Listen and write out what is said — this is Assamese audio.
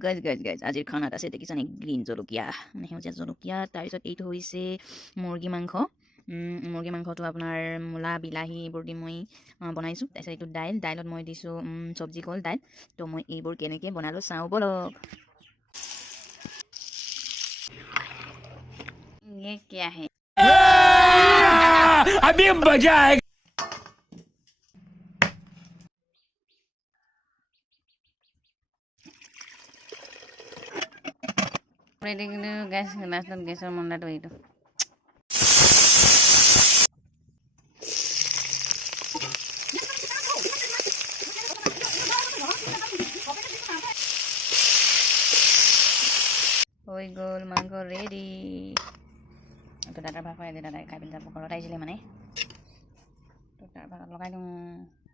গাইজ আজিৰ খানাত আছে দেখিছানে গ্ৰীণ জলকীয়া মানে সেউজীয়া জলকীয়া তাৰপিছত এইটো হৈছে মুৰ্গী মাংস মুৰ্গী মাংসটো আপোনাৰ মূলা বিলাহী এইবোৰ দি মই বনাইছোঁ তাৰপিছত এইটো দাইলত মই দিছোঁ চব্জি কল দাইল তো মই এইবোৰ কেনেকৈ বনালোঁ চাওঁ বলক ये क्या है अभी मजा आएगा गैस लास्टत गैसर मन्दाটো এইটো হৈ গ'ল মাংস ৰেডি তো দাদাৰ ভাগ খুৱাই দাদাই খাই পিনি যাব ঘৰত আহিছিলে মানে তো তাৰ ভাগত লগাই দিওঁ